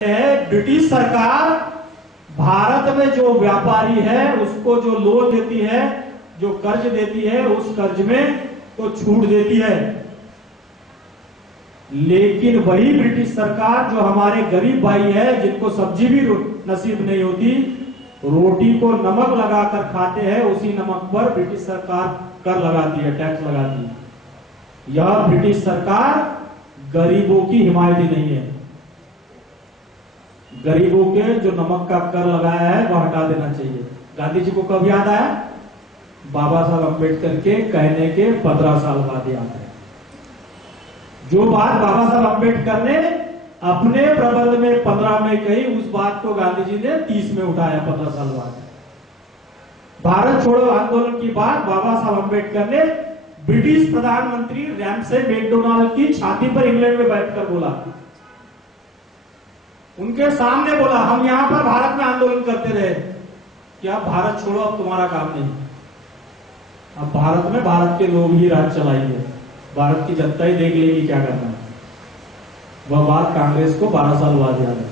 British सरकार भारत में जो व्यापारी है उसको जो लोन देती है, जो कर्ज देती है, उस कर्ज में तो छूट देती है। लेकिन वही ब्रिटिश सरकार जो हमारे गरीब भाई है, जिनको सब्जी भी नसीब नहीं होती, रोटी को नमक लगाकर खाते हैं, उसी नमक पर ब्रिटिश सरकार कर लगाती है, टैक्स लगाती है। यह ब्रिटिश सरकार गरीबों की हिमायती नहीं है। गरीबों के जो नमक का कर लगाया है वह हटा देना चाहिए। गांधी जी को कब याद आया? बाबा साहब अम्बेडकर के कहने के 15 साल बाद याद है। जो बात बाबा साहब अम्बेडकर ने अपने प्रबंध में 15 में कही, उस बात को गांधी जी ने 30 में उठाया 15 साल बाद। भारत छोड़ो आंदोलन की बात बाबा साहब अम्बेडकर ने ब्रिटिश प्रधानमंत्री रैमसे मैकडोनाल्ड की छाती पर इंग्लैंड में बैठकर बोला, उनके सामने बोला, हम यहां पर भारत में आंदोलन करते रहे कि अब भारत छोड़ो, अब तुम्हारा काम नहीं, अब भारत में भारत के लोग ही राज चलाएंगे, भारत की जनता ही देख लेगी क्या करना है। वह बात कांग्रेस को 12 साल बाद याद है।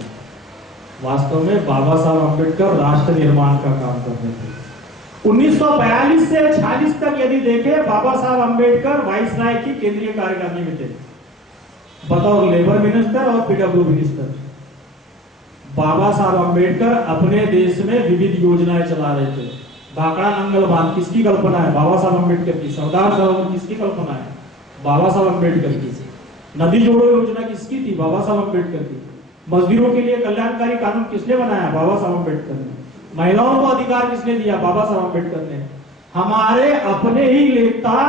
वास्तव में बाबा साहब अम्बेडकर राष्ट्र निर्माण का काम करते थे। 1942 से 46 तक यदि देखें, बाबा साहब अम्बेडकर वाइसराय की केंद्रीय कार्यकारिणी में थे, बतौर लेबर मिनिस्टर और पीडब्ल्यू मिनिस्टर। बाबा साहब अम्बेडकर अपने देश में विविध योजनाएं चला रहे थे। भाखड़ा नंगल बांध किसकी कल्पना है? बाबा साहब अम्बेडकर की। सरदार सरोवर किसकी कल्पना है? बाबा साहब अम्बेडकर की। नदी जोड़ो योजना किसकी थी? बाबा साहब अम्बेडकर की। मजदूरों के लिए कल्याणकारी कानून किसने बनाया? बाबा साहब अम्बेडकर ने। महिलाओं को अधिकार किसने दिया? बाबा साहब अम्बेडकर ने। हमारे अपने ही नेता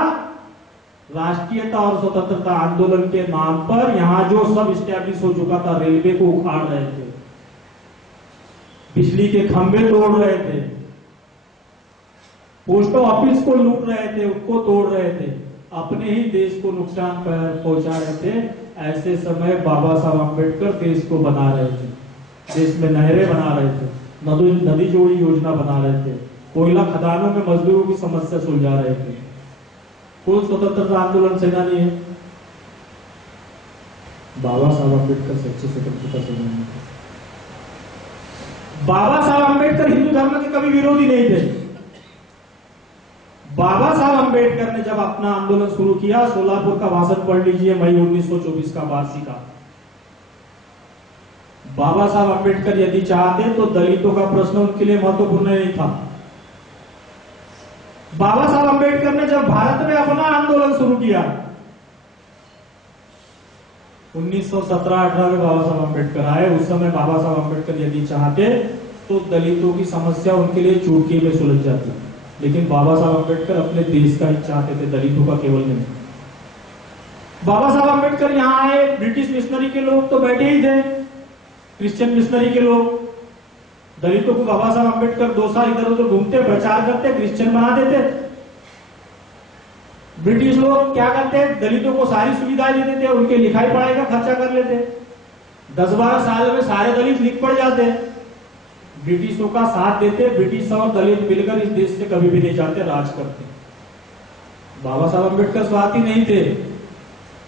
राष्ट्रीयता और स्वतंत्रता आंदोलन के नाम पर यहां जो सब स्टैब्लिश हो चुका था, रेलवे को उखाड़ रहे थे, बिजली के खंभे तोड़ रहे थे, पोस्ट ऑफिस को लूट रहे थे, उसको तोड़ रहे थे, अपने ही देश को नुकसान पहुंचा रहे थे। ऐसे समय बाबा साहब अम्बेडकर देश को बना रहे थे, देश में नहरें बना रहे थे, नदी जोड़ी योजना बना रहे थे, कोयला खदानों में मजदूरों की समस्या सुलझा रहे थे। कौन स्वतंत्रता आंदोलन सेनानी है? बाबा साहब अम्बेडकर सच्चे स्वतंत्रता सेनानी थे। बाबा साहब अम्बेडकर हिंदू धर्म के कभी विरोधी नहीं थे। बाबा साहब अम्बेडकर ने जब अपना आंदोलन शुरू किया, सोलापुर का भाषण पढ़ लीजिए, मई 1924 का वार्षिका। बाबा साहब अम्बेडकर यदि चाहते तो दलितों का प्रश्न उनके लिए महत्वपूर्ण नहीं था। बाबा साहब अम्बेडकर ने जब भारत में अपना आंदोलन शुरू किया, 1917-18 में बाबा साहब अम्बेडकर आए। उस समय बाबा साहब अम्बेडकर यदि चाहते तो दलितों की समस्या उनके लिए चुटकी में सुलझ जाती, लेकिन बाबा साहब अम्बेडकर अपने देश का ही चाहते थे, दलितों का केवल नहीं। बाबा साहब अम्बेडकर यहाँ आए, ब्रिटिश मिशनरी के लोग तो बैठे ही थे, क्रिश्चियन मिशनरी के लोग। दलितों को बाबा साहब अम्बेडकर 2 साल इधर उधर घूमते, प्रचार करते, क्रिश्चियन बना देते। ब्रिटिश लोग क्या करते? दलितों को सारी सुविधाएं दे देते, उनके लिखाई पढ़ाई का खर्चा कर लेते। 10-12 साल में सारे दलित लिख पढ़ जाते। ब्रिटिशों का साथ देते। ब्रिटिश और दलित मिलकर इस देश से कभी भी नहीं चाहते राज करते। बाबा साहब अम्बेडकर स्वार्थी नहीं थे।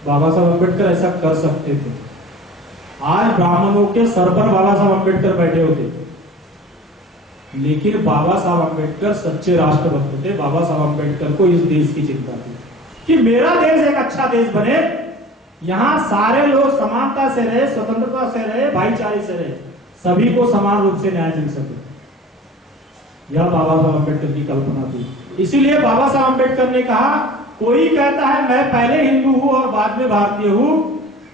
बाबा साहब अम्बेडकर ऐसा कर सकते थे। आज ब्राह्मणों के सर पर बाबा साहब अम्बेडकर बैठे होते, लेकिन बाबा साहब अम्बेडकर सच्चे राष्ट्रभक्त थे। बाबा साहब अम्बेडकर को इस देश की चिंता थी कि मेरा देश एक अच्छा देश बने, यहां सारे लोग समानता से रहे, स्वतंत्रता से रहे, भाईचारे से रहे, सभी को समान रूप से न्याय मिल सके। यह बाबा साहब अम्बेडकर की कल्पना थी। इसीलिए बाबा साहब अम्बेडकर ने कहा, कोई कहता है मैं पहले हिंदू हूं और बाद में भारतीय हूं,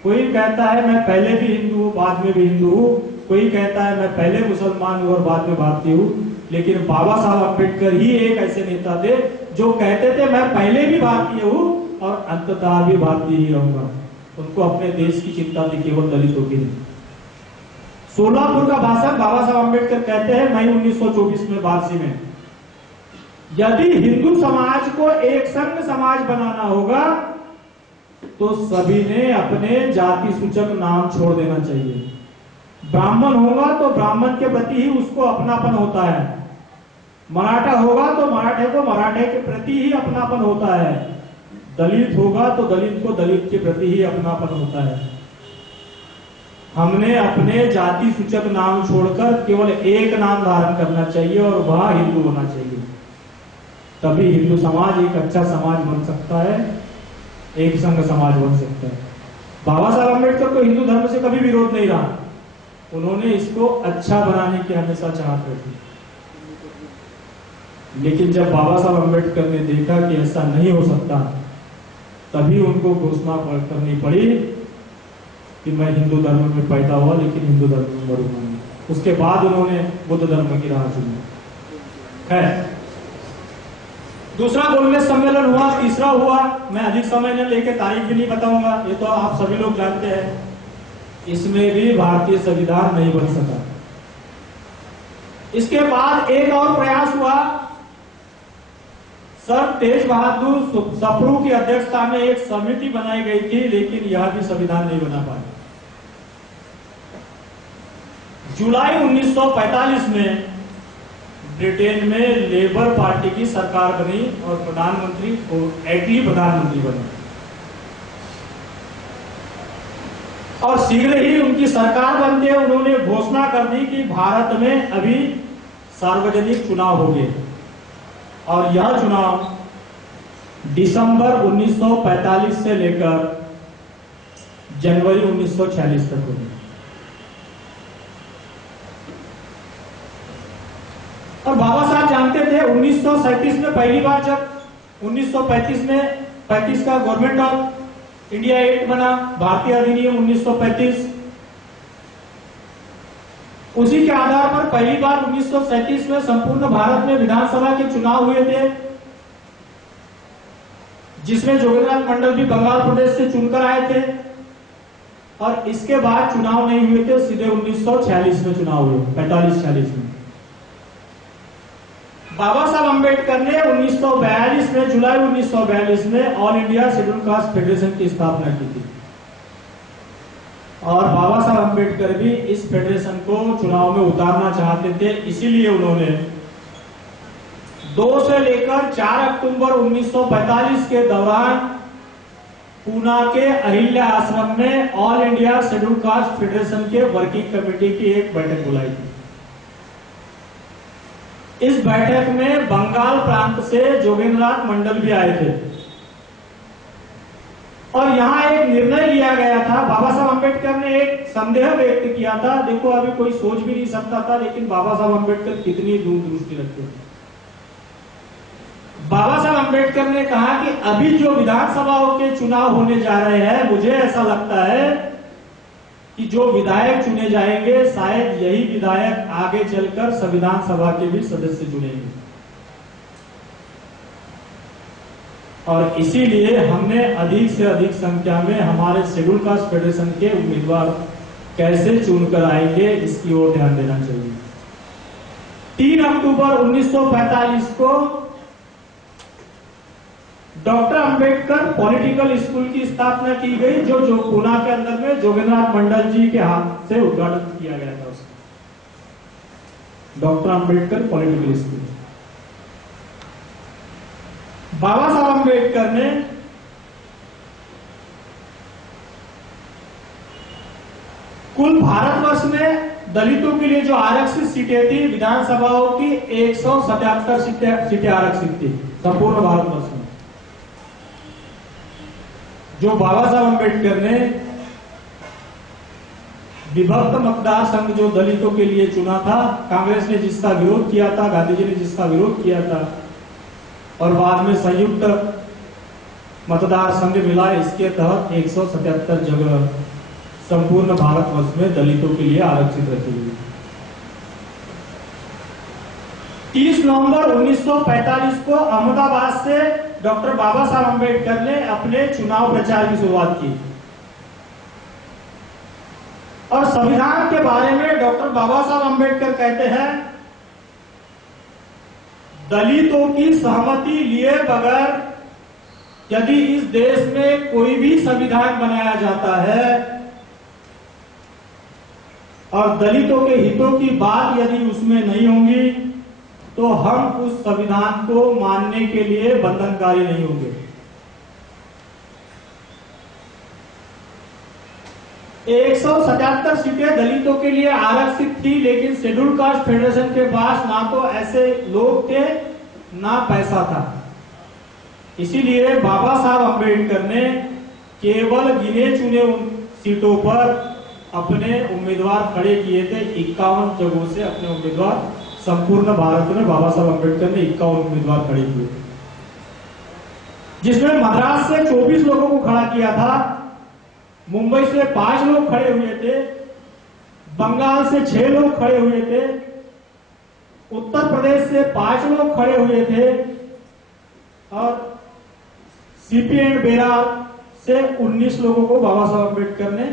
कोई कहता है मैं पहले भी हिंदू हूं बाद में भी हिंदू हूं, कोई कहता है मैं पहले मुसलमान हूं और बाद में भारतीय हूं। लेकिन बाबा साहब अम्बेडकर ही एक ऐसे नेता थे जो कहते थे मैं पहले भी भारतीय हूं और अंततः भी भारतीय ही रहूंगा। उनको अपने देश की चिंता थी, केवल दलितों की नहीं। सोलापुर का भाषण बाबा साहब अम्बेडकर कहते हैं मई 1924 में वार्षिक में, यदि हिंदू समाज को एक संघ समाज बनाना होगा तो सभी ने अपने जाति सूचक नाम छोड़ देना चाहिए। ब्राह्मण होगा तो ब्राह्मण के प्रति ही उसको अपनापन होता है, मराठा होगा तो मराठे को मराठे के प्रति ही अपनापन होता है, दलित होगा तो दलित को दलित के प्रति ही अपनापन होता है। हमने अपने जाति सूचक नाम छोड़कर केवल एक नाम धारण करना चाहिए और वह हिंदू होना चाहिए। तभी हिंदू समाज एक अच्छा समाज बन सकता है, एक संघ समाज बन सकता है। बाबा साहब अम्बेडकर को हिंदू धर्म से कभी विरोध नहीं रहा, उन्होंने इसको अच्छा बनाने की हमेशा चाहत रखी। लेकिन जब बाबा साहब अम्बेडकर ने देखा कि ऐसा नहीं हो सकता, तभी उनको घोषणा करनी पड़ी कि मैं हिंदू धर्म में पैदा हुआ लेकिन हिंदू धर्म में मरूंगा नहीं। उसके बाद उन्होंने बुद्ध धर्म की राह चुनी है। दूसरा गोलमेज सम्मेलन हुआ, तीसरा हुआ, मैं अधिक समय न लेके तारीख भी नहीं बताऊंगा, ये तो आप सभी लोग जानते हैं। इसमें भी भारतीय संविधान नहीं बन सका। इसके बाद एक और प्रयास हुआ, सर तेज बहादुर सप्रू की अध्यक्षता में एक समिति बनाई गई थी, लेकिन यह भी संविधान नहीं बना पाया। जुलाई 1945 में ब्रिटेन में लेबर पार्टी की सरकार बनी और प्रधानमंत्री एटली प्रधानमंत्री बने, और शीघ्र ही उनकी सरकार बनते उन्होंने घोषणा कर दी कि भारत में अभी सार्वजनिक चुनाव होंगे, और यह चुनाव दिसंबर 1945 से लेकर जनवरी 1946 तक होंगे। और बाबा साहब जानते थे 1937 में पहली बार जब 1935 में 35 का गवर्नमेंट ऑफ इंडिया एक्ट बना, भारतीय अधिनियम 1935, उसी के आधार पर पहली बार 1937 में संपूर्ण भारत में विधानसभा के चुनाव हुए थे, जिसमें जोगेंद्रनाथ मंडल भी बंगाल प्रदेश से चुनकर आए थे। और इसके बाद चुनाव नहीं हुए थे, सीधे 1946 में चुनाव हुए, 45-46 में। बाबा साहब अम्बेडकर ने 1942 में, जुलाई 1942 में all India schedule caste federation की स्थापना की थी, और बाबा साहब अम्बेडकर भी इस फेडरेशन को चुनाव में उतारना चाहते थे। इसीलिए उन्होंने 2 से लेकर 4 अक्टूबर 1945 के दौरान पूना के अहिल्या आश्रम में all India schedule caste federation के वर्किंग कमेटी की एक बैठक बुलाई थी। इस बैठक में बंगाल प्रांत से जोगेंद्रनाथ मंडल भी आए थे, और यहां एक निर्णय लिया गया था। बाबा साहब अम्बेडकर ने एक संदेह व्यक्त किया था, देखो अभी कोई सोच भी नहीं सकता था, लेकिन बाबा साहब अम्बेडकर कितनी दूरदृष्टि रखते थे। बाबा साहब अम्बेडकर ने कहा कि अभी जो विधानसभाओं के चुनाव होने जा रहे हैं, मुझे ऐसा लगता है कि जो विधायक चुने जाएंगे, शायद यही विधायक आगे चलकर संविधान सभा के भी सदस्य चुनेंगे, और इसीलिए हमने अधिक से अधिक संख्या में हमारे शेड्यूल कास्ट फेडरेशन के उम्मीदवार कैसे चुनकर आएंगे, इसकी ओर ध्यान देना चाहिए। 3 अक्टूबर 1945 को डॉक्टर अंबेडकर पॉलिटिकल स्कूल की स्थापना की गई, जो पूना के अंदर में जोगेंद्रनाथ मंडल जी के हाथ से उद्घाटन किया गया था। उसका डॉक्टर अंबेडकर पॉलिटिकल स्कूल। बाबा साहब अम्बेडकर ने कुल भारतवर्ष में दलितों के लिए जो आरक्षित सीटें थी विधानसभाओं की 177 सीटें आरक्षित थी संपूर्ण भारतवर्ष में। जो बाबा साहब अम्बेडकर ने विभक्त मतदार संघ जो दलितों के लिए चुना था, कांग्रेस ने जिसका विरोध किया था, गांधी जी ने जिसका विरोध किया था, और बाद में संयुक्त मतदार संघ मिला, इसके तहत 177 जगह संपूर्ण भारतवर्ष में दलितों के लिए आरक्षित रखी गई। 30 नवंबर 1945 को अहमदाबाद से डॉक्टर बाबा साहब अम्बेडकर ने अपने चुनाव प्रचार की शुरुआत की, और संविधान के बारे में डॉक्टर बाबा साहब अम्बेडकर कहते हैं, दलितों की सहमति लिए बगैर यदि इस देश में कोई भी संविधान बनाया जाता है और दलितों के हितों की बात यदि उसमें नहीं होगी, तो हम उस संविधान को मानने के लिए बंधनकारी नहीं होंगे। 177 सीटें दलितों के लिए आरक्षित थी, लेकिन शेड्यूल कास्ट फेडरेशन के पास ना तो ऐसे लोग थे ना पैसा था। इसीलिए बाबा साहब अम्बेडकर ने केवल गिने चुने उन सीटों पर अपने उम्मीदवार खड़े किए थे। 51 जगहों से अपने उम्मीदवार, संपूर्ण भारत में बाबा साहब अम्बेडकर ने 51 उम्मीदवार खड़े किए, जिसमें मद्रास से 24 लोगों को खड़ा किया था, मुंबई से 5 लोग खड़े हुए थे, बंगाल से 6 लोग खड़े हुए थे, उत्तर प्रदेश से 5 लोग खड़े हुए थे और सीपी एंड बेरार से 19 लोगों को बाबा साहब अम्बेडकर ने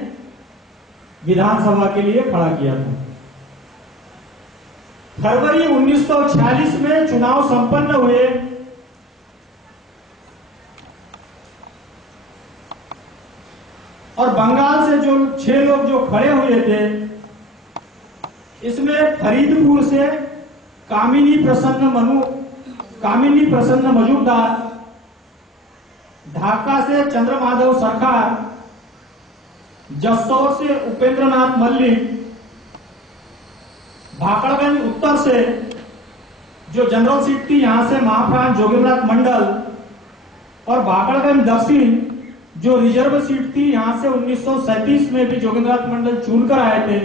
विधानसभा के लिए खड़ा किया था। फरवरी 1946 में चुनाव संपन्न हुए। और बंगाल से जो 6 लोग जो खड़े हुए थे, इसमें फरीदपुर से कामिनी प्रसन्न मजूमदार, ढाका से चंद्रमाधव सरकार, जसौर से उपेंद्रनाथ मल्लिक, भाकड़गंज उत्तर से जो जनरल सीट थी यहां से महाप्राण जोगेंद्रनाथ मंडल, और भाकड़गंज दक्षिण जो रिजर्व सीट थी यहां से 1937 में भी जोगेंद्रनाथ मंडल चुनकर आए थे,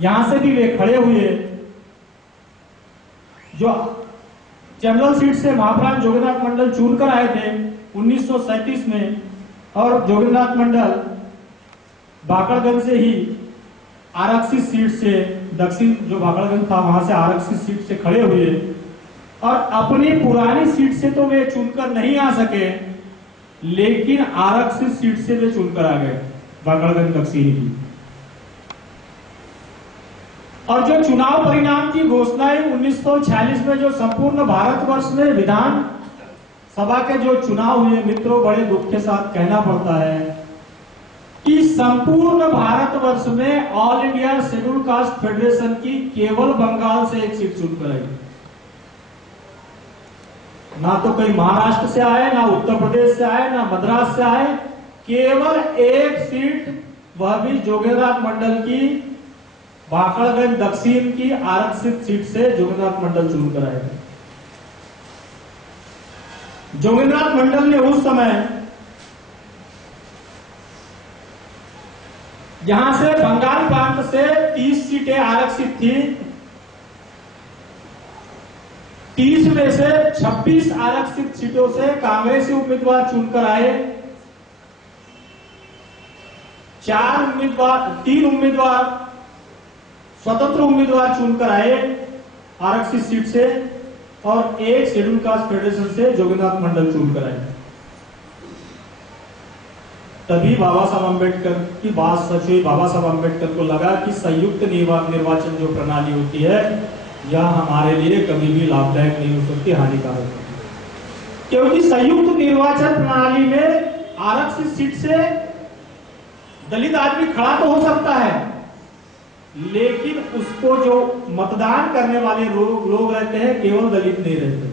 यहां से भी वे खड़े हुए। जो जनरल सीट से महाप्राण जोगेंद्रनाथ मंडल चुनकर आए थे 1937 में, और जोगेंद्रनाथ मंडल भाकड़गंज से ही आरक्षित सीट से, दक्षिण जो भाकड़गंज था वहां से आरक्षित सीट से खड़े हुए, और अपनी पुरानी सीट से तो वे चुनकर नहीं आ सके, लेकिन आरक्षित सीट से वे चुनकर आ गए, भाकड़गंज दक्षिण की। और जो चुनाव परिणाम की घोषणा 1946 में जो संपूर्ण भारतवर्ष में विधान सभा के जो चुनाव हुए, मित्रों बड़े दुख के साथ कहना पड़ता है कि संपूर्ण भारतवर्ष में all India schedule caste federation की केवल बंगाल से एक सीट चुनकर आई। ना तो कहीं महाराष्ट्र से आए, ना उत्तर प्रदेश से आए, ना मद्रास से आए, केवल एक सीट, वह भी जोगेंद्रनाथ मंडल की भाकड़गंज दक्षिण की आरक्षित सीट से जोगेंद्रनाथ मंडल चुनकर आए थे। जोगेंद्रनाथ मंडल ने उस समय यहां से बंगाल प्रांत से 30 सीटें आरक्षित थी, 30 में से 26 आरक्षित सीटों से कांग्रेसी उम्मीदवार चुनकर आए, 3 उम्मीदवार स्वतंत्र उम्मीदवार चुनकर आए आरक्षित सीट से, और एक शेड्यूल कास्ट फेडरेशन से जोगेंद्रनाथ मंडल चुनकर आए। तभी बाबा साहब अम्बेडकर की बात सच हुई। बाबा साहब अम्बेडकर को लगा कि संयुक्त निर्वाचन जो प्रणाली होती है यह हमारे लिए कभी भी लाभदायक नहीं हो सकती, हानिकारक है। क्योंकि संयुक्त निर्वाचन प्रणाली में आरक्षित सीट से दलित आदमी खड़ा तो हो सकता है, लेकिन उसको जो मतदान करने वाले लोग रहते हैं केवल दलित नहीं रहते,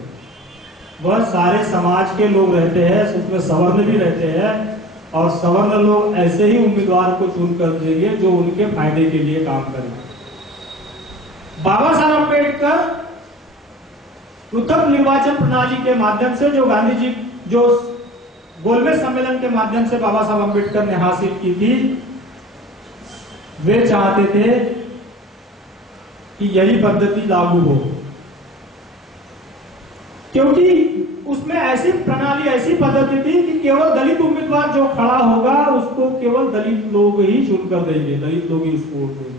वह सारे समाज के लोग रहते हैं, उसमें सवर्ण भी रहते हैं, और सवर्ण लोग ऐसे ही उम्मीदवार को चुन कर देंगे जो उनके फायदे के लिए काम करें। बाबा साहब अम्बेडकर पृथक निर्वाचन प्रणाली के माध्यम से जो गांधी जी जो गोलमेज सम्मेलन के माध्यम से बाबा साहब अम्बेडकर ने हासिल की थी, वे चाहते थे कि यही पद्धति लागू हो, क्योंकि उसमें ऐसी प्रणाली, ऐसी पद्धति थी कि केवल दलित उम्मीदवार जो खड़ा होगा उसको केवल दलित लोग ही चुनकर देंगे, दलित लोग ही उसको वोट देंगे।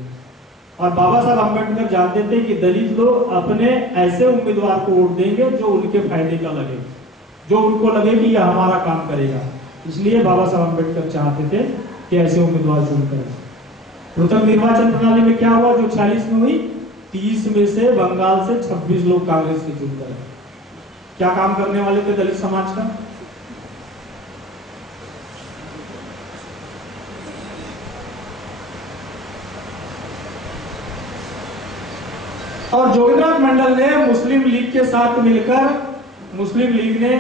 और बाबा साहब अम्बेडकर जानते थे कि दलित लोग अपने ऐसे उम्मीदवार को वोट देंगे जो उनके फायदे का लगे, जो उनको लगे कि यह हमारा काम करेगा। इसलिए बाबा साहब अम्बेडकर चाहते थे कि ऐसे उम्मीदवार चुनकर। पृथक निर्वाचन प्रणाली में क्या हुआ जो 46 में हुई, 30 में से बंगाल से 26 लोग कांग्रेस से चुनकर। क्या काम करने वाले थे दलित समाज का? और जोगेंद्रनाथ मंडल ने मुस्लिम लीग के साथ मिलकर, मुस्लिम लीग ने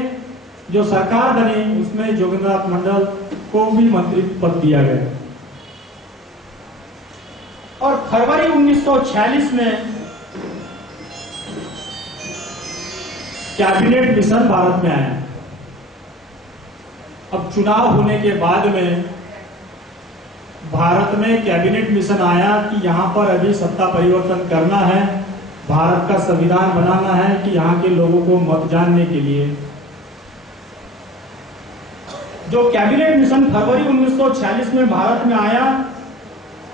जो सरकार बनी उसमें जोगेंद्रनाथ मंडल को भी मंत्री पद दिया गया। और फरवरी 1946 में कैबिनेट मिशन भारत में आया। अब चुनाव होने के बाद में भारत में कैबिनेट मिशन आया कि यहां पर अभी सत्ता परिवर्तन करना है, भारत का संविधान बनाना है कि यहां के लोगों को मत जानने के लिए। जो कैबिनेट मिशन फरवरी 1946 में भारत में आया,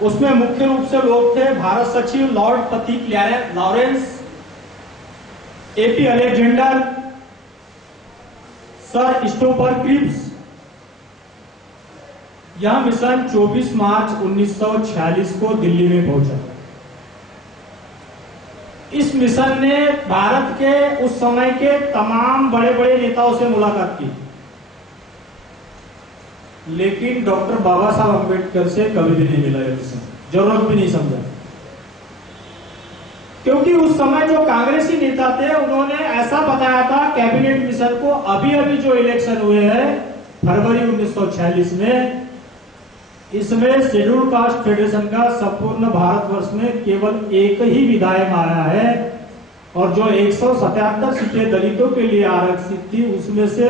उसमें मुख्य रूप से लोग थे भारत सचिव lord Pethick Lawrence, AP Alexander, sir Stafford Cripps. यह मिशन 24 मार्च 1946 को दिल्ली में पहुंचा। इस मिशन ने भारत के उस समय के तमाम बड़े बड़े नेताओं से मुलाकात की, लेकिन डॉक्टर बाबा साहब अम्बेडकर से कभी भी नहीं मिला। यह मिशन जरूरत भी नहीं समझा, क्योंकि उस समय जो कांग्रेसी नेता थे उन्होंने ऐसा बताया था कैबिनेट मिशन को, अभी अभी जो इलेक्शन हुए हैं फरवरी 1946 में, इसमें शेड्यूल कास्ट फेडरेशन का संपूर्ण भारतवर्ष में केवल एक ही विधायक आया है, और जो 177 सीटें दलितों के लिए आरक्षित थी उसमें से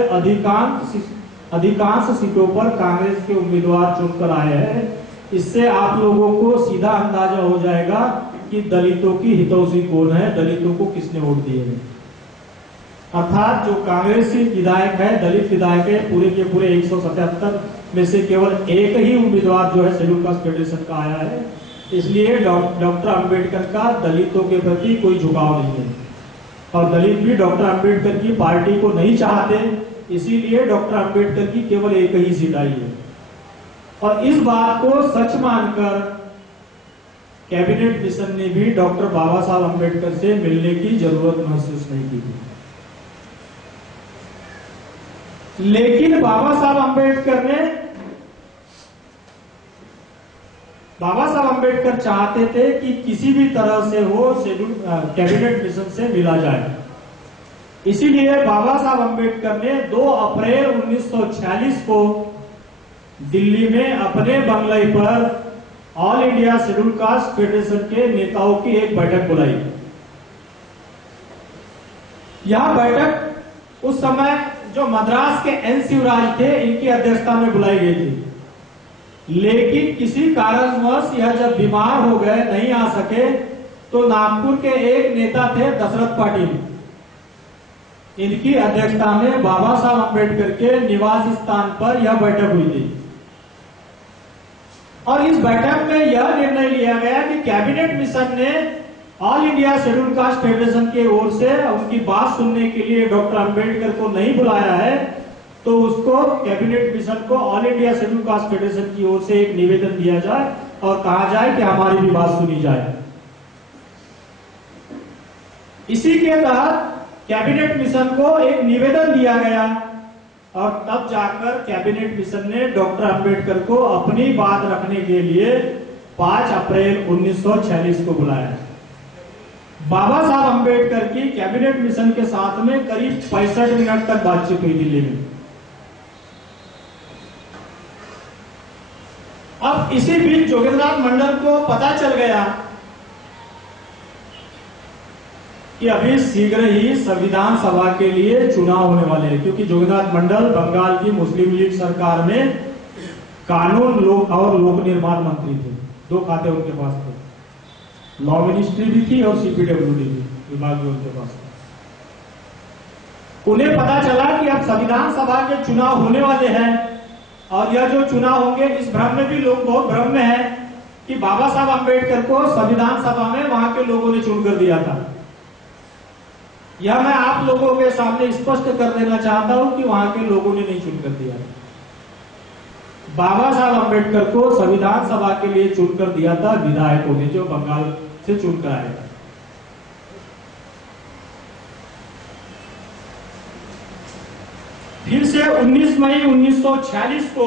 अधिकांश सीटों पर कांग्रेस के उम्मीदवार चुनकर आए हैं। इससे आप लोगों को सीधा अंदाजा हो जाएगा कि दलितों की हितैषी कौन है, दलितों को किसने वोट दिए हैं। अर्थात जो कांग्रेसी विधायक है, दलित विधायक है, पूरे के पूरे 177 में से केवल एक ही उम्मीदवार जो है शेड्यूल कास्ट फेडरेशन का आया है। इसलिए डॉक्टर अंबेडकर का दलितों के प्रति कोई झुकाव नहीं है, और दलित भी डॉक्टर अंबेडकर की पार्टी को नहीं चाहते, इसीलिए डॉक्टर अंबेडकर की केवल एक ही सीट आई है। और इस बात को सच मानकर कैबिनेट मिशन ने भी डॉक्टर बाबा साहब अंबेडकर से मिलने की जरूरत महसूस नहीं की। लेकिन बाबा साहब अंबेडकर चाहते थे कि किसी भी तरह से वो शेड्यूल कैबिनेट मिशन से मिला जाए। इसीलिए बाबा साहब अंबेडकर ने 2 अप्रैल 1946 को दिल्ली में अपने बंगले पर all India schedule caste federation के नेताओं की एक बैठक बुलाई। यह बैठक उस समय जो मद्रास के एन शिवराज थे, इनकी अध्यक्षता में बुलाई गई थी, लेकिन किसी कारणवश यह जब बीमार हो गए, नहीं आ सके, तो नागपुर के एक नेता थे दशरथ पाटिल, इनकी अध्यक्षता में बाबा साहब अंबेडकर के निवास स्थान पर यह बैठक हुई थी। और इस बैठक में यह निर्णय लिया गया कि कैबिनेट मिशन ने all India schedule caste federation की ओर से उनकी बात सुनने के लिए डॉक्टर अंबेडकर को नहीं बुलाया है, तो उसको कैबिनेट मिशन को all India schedule caste federation की ओर से एक निवेदन दिया जाए और कहा जाए कि हमारी भी बात सुनी जाए। इसी के तहत कैबिनेट मिशन को एक निवेदन दिया गया, और तब जाकर कैबिनेट मिशन ने डॉक्टर अंबेडकर को अपनी बात रखने के लिए 5 अप्रैल 1946 को बुलाया। बाबा साहब अंबेडकर की कैबिनेट मिशन के साथ में करीब 65 मिनट तक बातचीत हुई दिल्ली में। अब इसी बीच जोगेंद्रनाथ मंडल को पता चल गया कि अभी शीघ्र ही संविधान सभा के लिए चुनाव होने वाले हैं, क्योंकि जोगेंद्रनाथ मंडल बंगाल की मुस्लिम लीग सरकार में कानून और लोक निर्माण मंत्री थे। 2 खाते उनके पास थे, लॉ मिनिस्ट्री भी थी और सीपीडब्ल्यूडी विभाग भी उनके पास था। उन्हें पता चला कि अब संविधान सभा के चुनाव होने वाले हैं, और यह जो चुनाव होंगे, इस भ्रम में भी लोग बहुत भ्रम में है कि बाबा साहब अंबेडकर को संविधान सभा में वहां के लोगों ने चुनकर दिया था। यह मैं आप लोगों के सामने स्पष्ट कर देना चाहता हूं कि वहां के लोगों ने नहीं चुनकर दिया। बाबा साहब अंबेडकर को संविधान सभा के लिए चुनकर दिया था विधायकों ने, जो बंगाल से चुनकर आए। फिर से 19 मई 1946 को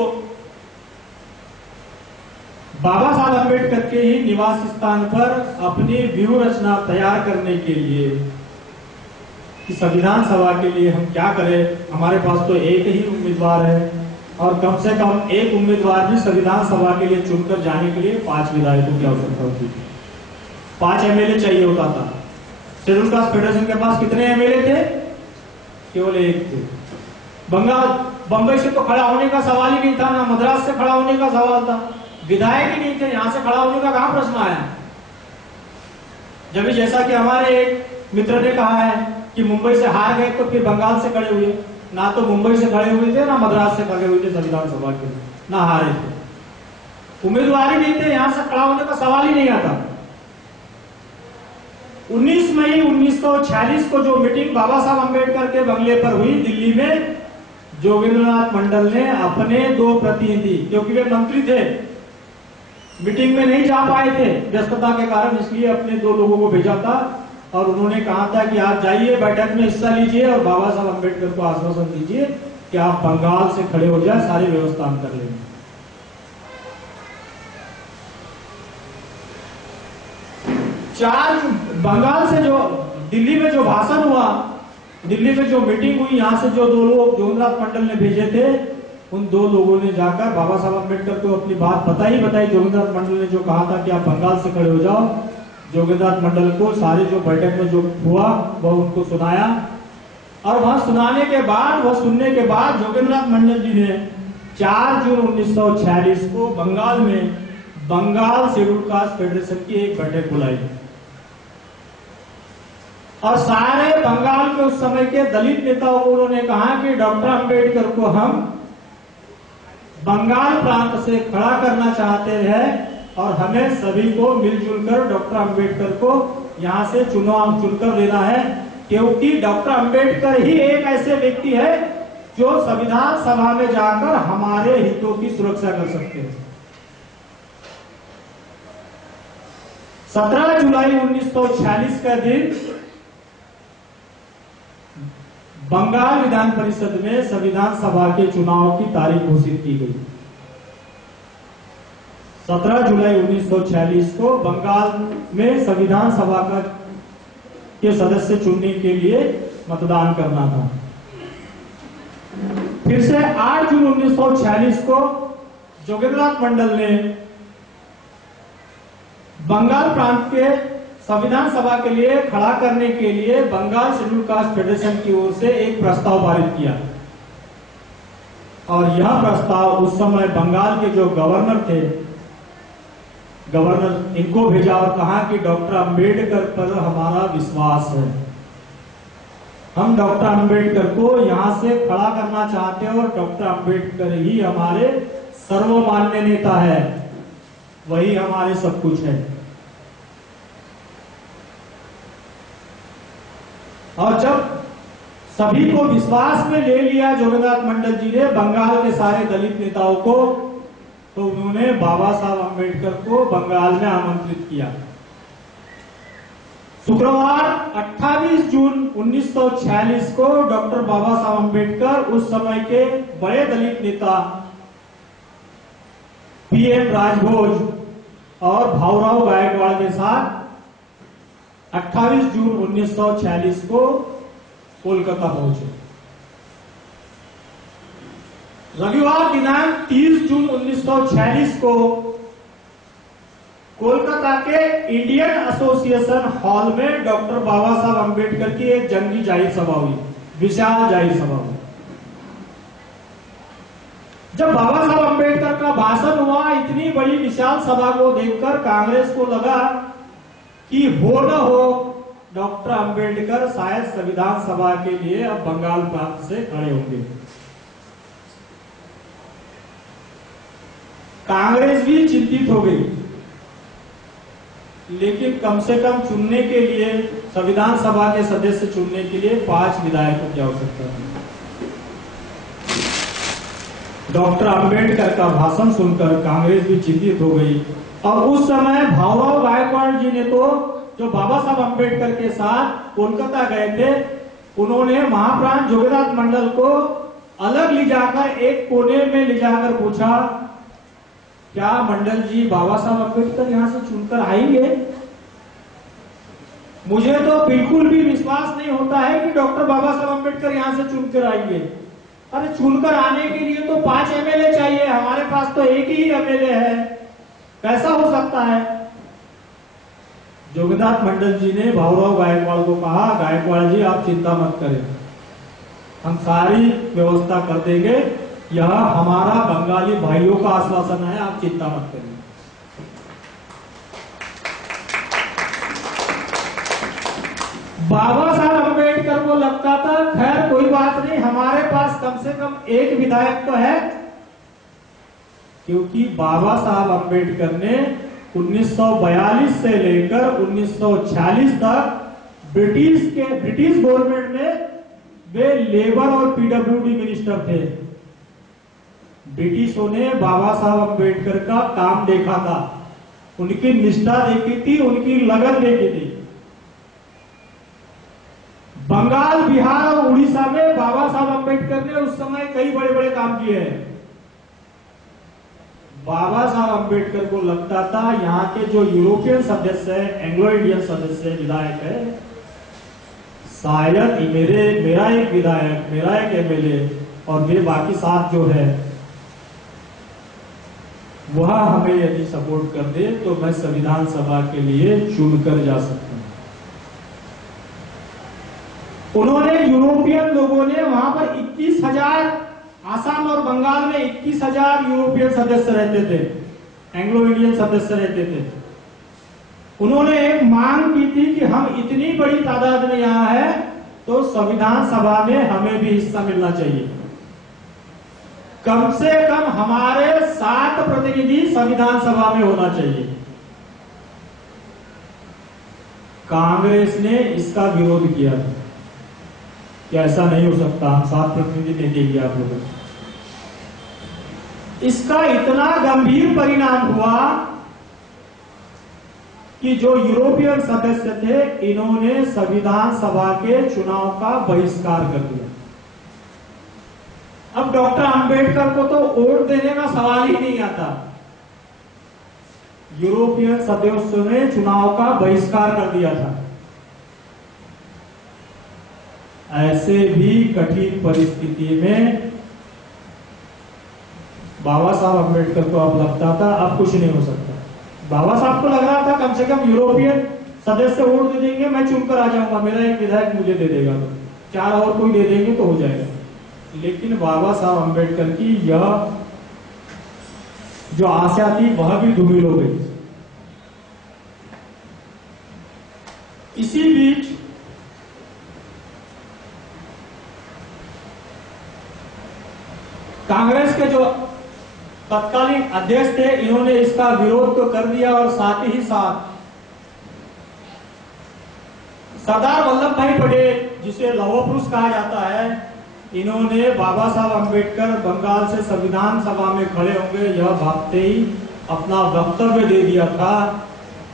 बाबा साहब अंबेडकर के ही निवास स्थान पर अपनी व्यूह रचना तैयार करने के लिए कि संविधान सभा के लिए हम क्या करें, हमारे पास तो एक ही उम्मीदवार है और कम से कम एक उम्मीदवार भी संविधान सभा के लिए चुनकर जाने के लिए 5 विधायकों की आवश्यकता होती थी। 5 एमएलए चाहिए होता था। शेड्यूल कास्ट फेडरेशन के पास कितने एमएलए थे? केवल 1 थे। बंबई से तो खड़ा होने का सवाल ही नहीं था, ना मद्रास से खड़ा होने का सवाल था। विधायक ही नहीं थे, यहां से खड़ा होने का कहां प्रश्न आया? जब जैसा कि हमारे एक मित्र ने कहा है कि मुंबई से हार गए तो फिर बंगाल से खड़े हुए, ना तो मुंबई से खड़े हुए थे ना मद्रास से खड़े हुए थे संविधान सभा के, ना हारे थे। उम्मीदवार ही नहीं थे, यहां से खड़ा होने का सवाल ही नहीं आता। 19 मई 1946 को जो मीटिंग बाबा साहब अम्बेडकर के बंगले पर हुई दिल्ली में, जोगेंद्रनाथ मंडल ने अपने 2 प्रतिनिधि, क्योंकि वे मंत्री थे, मीटिंग में नहीं जा पाए थे व्यस्तता के कारण, इसलिए अपने 2 लोगों को भेजा था और उन्होंने कहा था कि आप जाइए, बैठक में हिस्सा लीजिए और बाबा साहब अम्बेडकर को आश्वासन दीजिए कि आप बंगाल से खड़े हो जाए, सारी व्यवस्था हम कर लेंगे। 4 बंगाल से जो दिल्ली में जो भाषण हुआ, दिल्ली में जो मीटिंग हुई, यहां से जो 2 लोग जोगेंद्रनाथ मंडल ने भेजे थे, उन 2 लोगों ने जाकर बाबा साहब अम्बेडकर को अपनी बात बताई। जोगेंद्रनाथ मंडल ने जो कहा था कि आप बंगाल से खड़े हो जाओ, जोगेंद्रनाथ मंडल को सारे जो बैठक में जो हुआ वह उनको सुनाया और वहां सुनाने के बाद, वह सुनने के बाद जोगेंद्रनाथ मंडल जी ने 4 जून 1946 को बंगाल में बंगाल शेड्यूल कास्ट फेडरेशन की एक बैठक बुलाई और सारे बंगाल के उस समय के दलित नेताओं को उन्होंने कहा कि डॉक्टर अंबेडकर को हम बंगाल प्रांत से खड़ा करना चाहते हैं और हमें सभी को मिलजुल कर डॉक्टर अंबेडकर को यहां से चुनकर देना है, क्योंकि डॉक्टर अंबेडकर ही एक ऐसे व्यक्ति है जो संविधान सभा में जाकर हमारे हितों की सुरक्षा कर सकते हैं। 17 जुलाई 1946 का दिन बंगाल विधान परिषद में संविधान सभा के चुनाव की तारीख घोषित की गई। 17 जुलाई 1946 को बंगाल में संविधान सभा के सदस्य चुनने के लिए मतदान करना था। फिर से 8 जून 1946 को जोगेंद्रनाथ मंडल ने बंगाल प्रांत के संविधान सभा के लिए खड़ा करने के लिए बंगाल शेड्यूल कास्ट फेडरेशन की ओर से एक प्रस्ताव पारित किया और यह प्रस्ताव उस समय बंगाल के जो गवर्नर थे, गवर्नर इनको भेजा और कहा कि डॉक्टर अंबेडकर पर हमारा विश्वास है, हम डॉक्टर अंबेडकर को यहां से खड़ा करना चाहते हैं और डॉक्टर अंबेडकर ही हमारे सर्वमान्य नेता है, वही हमारे सब कुछ है। और जब सभी को विश्वास में ले लिया जोगेंद्रनाथ मंडल जी ने बंगाल के सारे दलित नेताओं को, तो उन्होंने बाबा साहब अम्बेडकर को बंगाल में आमंत्रित किया। शुक्रवार 28 जून 1946 को डॉक्टर बाबा साहब अम्बेडकर उस समय के बड़े दलित नेता पीएम राजभोज और भाऊराव गायकवाड़ के साथ 28 जून 1946 को कोलकाता पहुंचे। रविवार दिनांक 30 जून 1946 को कोलकाता के इंडियन एसोसिएशन हॉल में डॉक्टर बाबा साहब अम्बेडकर की एक जंगी जाहिर सभा हुई, विशाल जाहिर सभा हुई। जब बाबा साहब अम्बेडकर का भाषण हुआ, इतनी बड़ी विशाल सभा को देखकर कांग्रेस को लगा कि हो न हो डॉक्टर अंबेडकर शायद संविधान सभा के लिए अब बंगाल प्रांत से खड़े होंगे। कांग्रेस भी चिंतित हो गई, लेकिन कम से कम चुनने के लिए, संविधान सभा के सदस्य चुनने के लिए 5 विधायकों की आवश्यकता थी। डॉक्टर अंबेडकर का भाषण सुनकर कांग्रेस भी चिंतित हो गई और उस समय भाऊराव गायकवाड़ जी ने तो जो बाबा साहब अम्बेडकर के साथ कोलकाता गए थे, उन्होंने महाप्राण जोगेंद्रनाथ मंडल को अलग ले जाकर एक कोने में ले जाकर पूछा, क्या मंडल जी बाबा साहब अम्बेडकर यहां से चुनकर आएंगे? मुझे तो बिल्कुल भी विश्वास नहीं होता है कि डॉक्टर बाबा साहब अम्बेडकर यहां से चुनकर आएंगे। अरे चुनकर आने के लिए तो 5 एमएलए चाहिए, हमारे पास तो एक ही एमएलए है, कैसा हो सकता है? जोगीनाथ मंडल जी ने भाऊराव गायकवाड़ को कहा, गायकवाड़ जी आप चिंता मत करें, हम सारी व्यवस्था कर देंगे, यह हमारा बंगाली भाइयों का आश्वासन है, आप चिंता मत करिए। बाबा साहब अम्बेडकर को लगता था खैर कोई बात नहीं, हमारे पास कम से कम एक विधायक तो है, क्योंकि बाबा साहब अम्बेडकर ने 1942 से लेकर 1946 तक ब्रिटिश गवर्नमेंट में वे लेबर और पीडब्ल्यूडी मिनिस्टर थे। ब्रिटिशों ने बाबा साहब अम्बेडकर का काम देखा था, उनकी निष्ठा देखी थी, उनकी लगन देखी थी। बंगाल, बिहार और उड़ीसा में बाबा साहब अम्बेडकर ने उस समय कई बड़े बड़े काम किए हैं। बाबा साहब अम्बेडकर को लगता था यहाँ के जो यूरोपियन सदस्य है, एंग्लो इंडियन सदस्य विधायक है, शायद मेरा एक विधायक, मेरा एक एमएलए और मेरे बाकी साथ जो है वह हमें यदि सपोर्ट कर दे तो मैं संविधान सभा के लिए चुनकर जा सकता हूं। उन्होंने, यूरोपियन लोगों ने वहां पर 21,000, आसाम और बंगाल में 21,000 यूरोपियन सदस्य रहते थे, एंग्लो इंडियन सदस्य रहते थे। उन्होंने एक मांग की थी कि हम इतनी बड़ी तादाद में यहाँ है तो संविधान सभा में हमें भी हिस्सा मिलना चाहिए, कम से कम हमारे 7 प्रतिनिधि संविधान सभा में होना चाहिए। कांग्रेस ने इसका विरोध किया कि ऐसा नहीं हो सकता, हम 7 प्रतिनिधि नहीं देंगे आप लोगों को। इसका इतना गंभीर परिणाम हुआ कि जो यूरोपियन सदस्य थे, इन्होंने संविधान सभा के चुनाव का बहिष्कार कर दिया। अब डॉक्टर अंबेडकर को तो वोट देने का सवाल ही नहीं आता, यूरोपियन सदस्यों ने चुनाव का बहिष्कार कर दिया था। ऐसे भी कठिन परिस्थिति में बाबा साहब अम्बेडकर को अब लगता था अब कुछ नहीं हो सकता। बाबा साहब को लग रहा था कम से कम यूरोपियन सदस्य वोट दे देंगे, मैं चुनकर आ जाऊंगा, मेरा एक विधायक मुझे दे देगा, तो 4 और कोई दे देंगे तो हो जाएगा। लेकिन बाबा साहब अम्बेडकर की यह जो आशा थी वह भी धूमिल हो गई। इसी बीच कांग्रेस के जो तत्कालीन अध्यक्ष थे, इन्होंने इसका विरोध तो कर दिया और साथ ही साथ सरदार वल्लभ भाई पटेल, जिसे लौह पुरुष कहा जाता है, इन्होंने बाबा साहब अम्बेडकर बंगाल से संविधान सभा में खड़े होंगे यह भागते ही अपना वक्तव्य दे दिया था।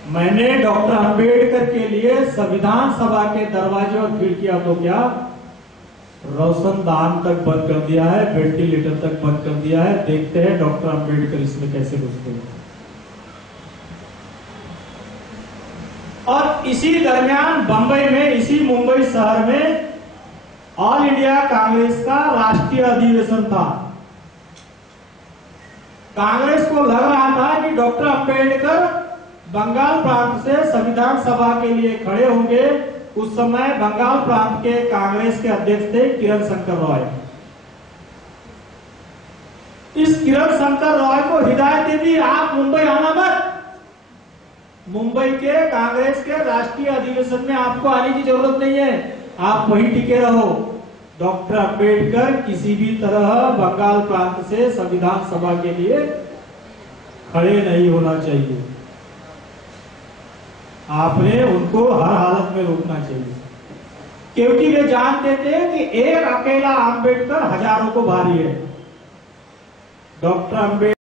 मैंने डॉक्टर अम्बेडकर के लिए संविधान सभा के दरवाजे और खिड़कियां तो क्या, रोशनदान तक बंद कर दिया है, वेंटिलेटर तक बंद कर दिया है, देखते हैं डॉक्टर अम्बेडकर इसमें कैसे घुसते हैं। और इसी दरमियान बंबई में, इसी मुंबई शहर में ऑल इंडिया कांग्रेस का राष्ट्रीय अधिवेशन था। कांग्रेस को लग रहा था कि डॉक्टर अम्बेडकर बंगाल प्रांत से संविधान सभा के लिए खड़े होंगे। उस समय बंगाल प्रांत के कांग्रेस के अध्यक्ष थे किरण शंकर रॉय। इस किरण शंकर रॉय को हिदायत दे दी, आप मुंबई आना मत, मुंबई के कांग्रेस के राष्ट्रीय अधिवेशन में आपको आने की जरूरत नहीं है, आप वहीं टिके रहो। डॉक्टर अम्बेडकर किसी भी तरह बंगाल प्रांत से संविधान सभा के लिए खड़े नहीं होना चाहिए, आपने उनको हर हालत में रोकना चाहिए, क्योंकि वे जानते थे कि एक अकेला अम्बेडकर हजारों को भारी है। डॉक्टर अम्बेडकर